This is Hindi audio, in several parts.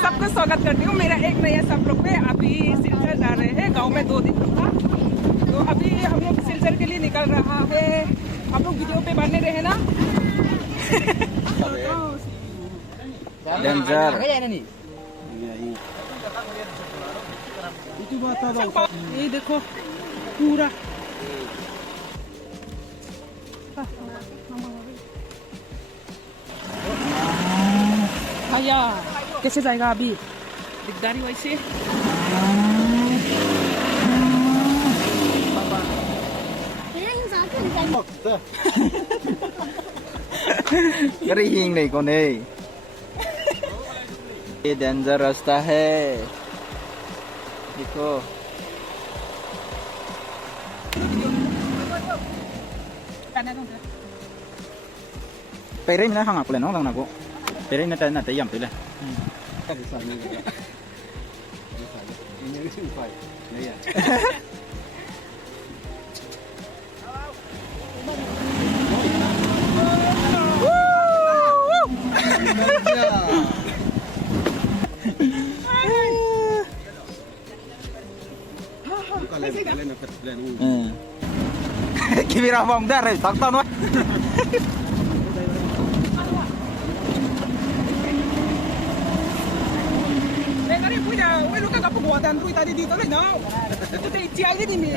सबको स्वागत करती हूँ। मेरा एक नया सब लोग पे अभी सिलचर जा रहे हैं। गांव में 2 दिन रुका, तो अभी हम लोग सिलचर के लिए निकल रहा है। आप लोग वीडियो पे बने रहे ना। डेंजर। ये देखो पूरा भैया कैसे जाएगा अभी दिकदारी वैसे। अरे हिंग नहीं कौन है, ये डेंजर रास्ता है देखो। Perin na hangak le no lang nako. Perin na tayo na tayo yam pila. Kibira bang dar tak tahu no. Uy, luka ka pagwadan ko tadi dito rin, no? Ito tayo itsiyay din eh.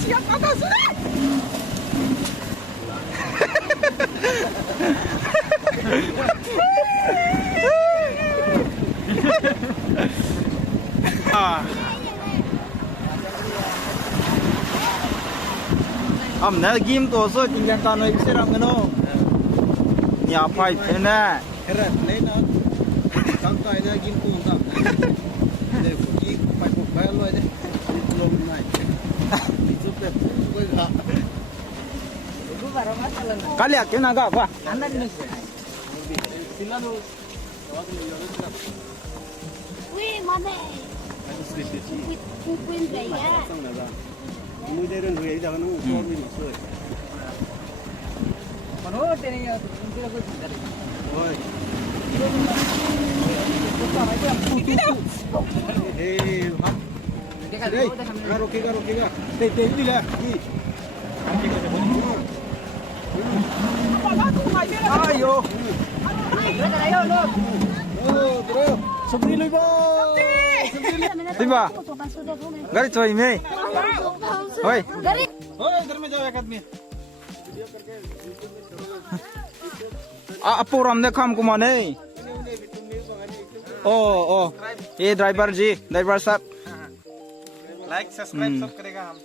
Siap kau sudah. Amna game to so tinggal kano iserang ano. Ya fight na. Kera play na. Tangka ina game ko ta. Le fuki fight ko ba lo ide. Long night. Super. Koi ga. Kali akin naga apa? Wih, mana? Kukuin gaya. Mudaran hui ida kan ko mi so. Mano tene ya tira ko dari. Oi. Eh, ha. Dei, garo ke. Te ni la. Ni. Ayo. Oh, bro. Sabri loy ba. Tiba. Gari choi me. Oi. Oi, घर में जाओ एक आदमी. Apuram ne kam kumane. Oh. ये ड्राइवर जी, ड्राइवर साहब. लाइक सब्सक्राइब सब करेगा हम.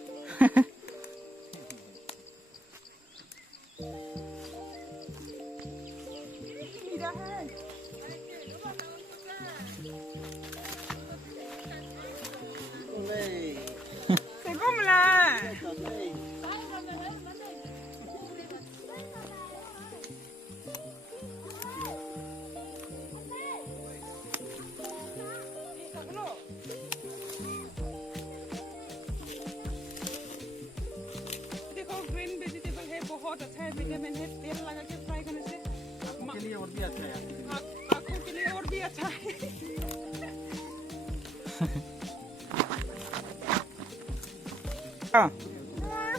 Segum lah. देखो ग्रीन वेजिटेबल है, बहुत अच्छा है, विटामिन है। तेल लगा के फ्राई करने से आंखों के लिए और भी अच्छा है. आँखों के लिए और भी अच्छा है।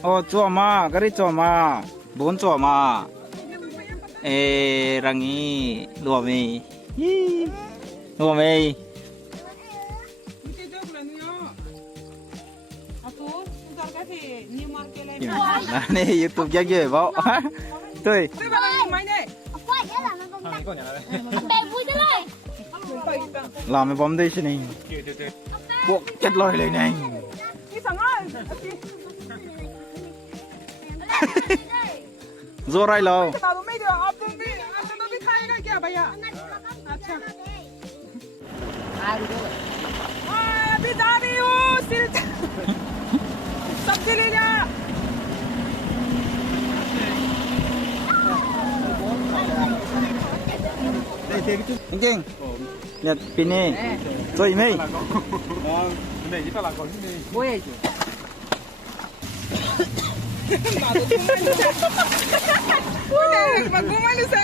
Oh, cuma, kari cuma, bon cuma. Rangi, dua mei. Dua mei. Nah, nih YouTube jaga, bau. Tuh. Làm cái bom đây chứ này. Buộc chết lôi lên này. Zorai lo. अभी जा रही हूँ सब्जी ले जा. Jing, Nhật Pini. Rồi mày. Mag-gumalis sa.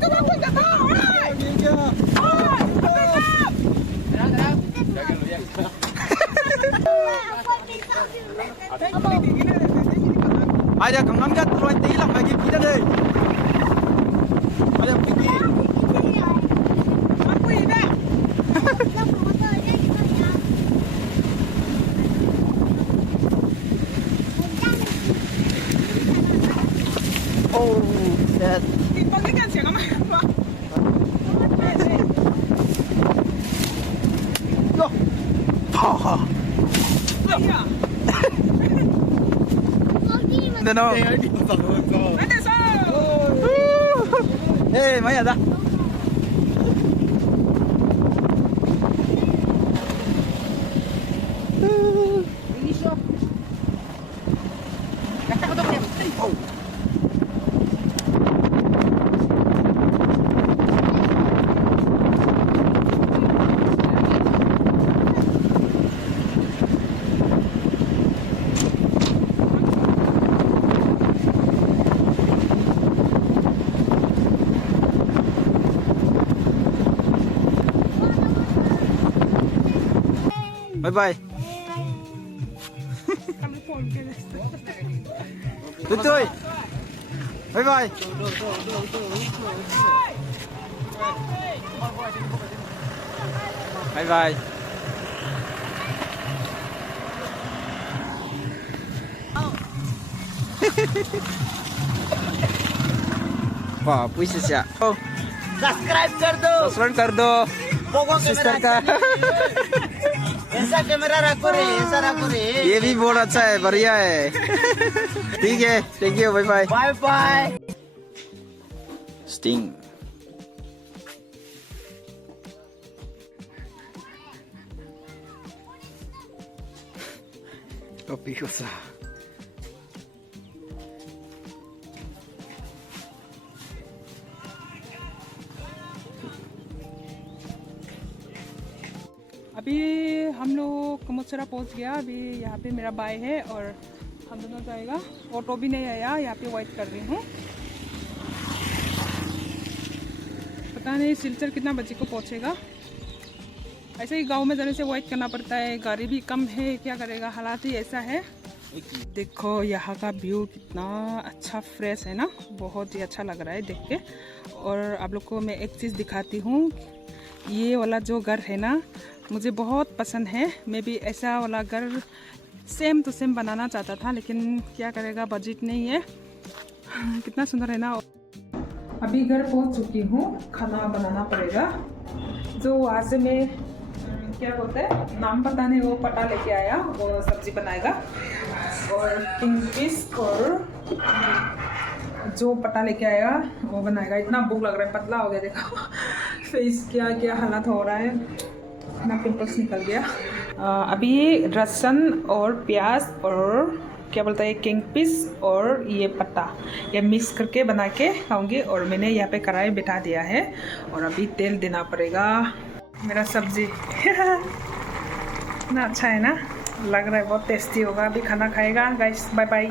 Come on, punta to! Ay! Ai da 강남 gat rồi tí làm cái gì đó đi. Ai da Pini. Ang kuida! Oh, shit. Ipagkikan siya kamay ba? Yo. Ha. Iya. Ano no? Ate so! Eh, maya da. Bye bye. Kami phone ka na. Tutoy. Bye bye. Bye bye. वाह पुलिस से सब्सक्राइब कर दो। सब्सक्राइब कर दो पोगो सिस्टर का ऐसा कैमरा रखो रे, ऐसा रखो रे। ये भी बहुत अच्छा है बढ़िया है ठीक है thank you bye bye bye bye. Sting copy को सा अभी हम लोग कमुचरा पहुंच गया। अभी यहाँ पे मेरा बाय है और हम दोनों जाएगा। ऑटो भी नहीं आया, यहाँ पे वेट कर रही हूँ। पता नहीं सिलचर कितना बजे को पहुंचेगा। ऐसे ही गांव में जाने से वेट करना पड़ता है, गाड़ी भी कम है, क्या करेगा, हालात ही ऐसा है। देखो यहाँ का व्यू कितना अच्छा फ्रेश है ना, बहुत ही अच्छा लग रहा है देख के। और आप लोग को मैं एक चीज़ दिखाती हूँ, ये वाला जो घर है ना मुझे बहुत पसंद है। मैं भी ऐसा वाला घर सेम टू सेम बनाना चाहता था, लेकिन क्या करेगा, बजट नहीं है। कितना सुंदर है ना। अभी घर पहुंच चुकी हूँ, खाना बनाना पड़ेगा। जो वहाँ से मैं क्या बोलते हैं, नाम पता नहीं, वो पटा लेके आया, वो सब्जी बनाएगा। और किंग फिश और जो पटा लेके आया वो बनाएगा। इतना भूख लग रहा है, पतला हो गया देखो फेस क्या क्या हालत हो रहा है, इतना पिंपल्स निकल गया। अभी लहसुन और प्याज और क्या बोलता है किंग फिश और ये पत्ता, ये मिक्स करके बना के खाऊंगी। और मैंने यहाँ पे कढ़ाई बिठा दिया है और अभी तेल देना पड़ेगा। मेरा सब्जी इतना अच्छा है ना, लग रहा है बहुत टेस्टी होगा। अभी खाना खाएगा गाइस, बाय बाय।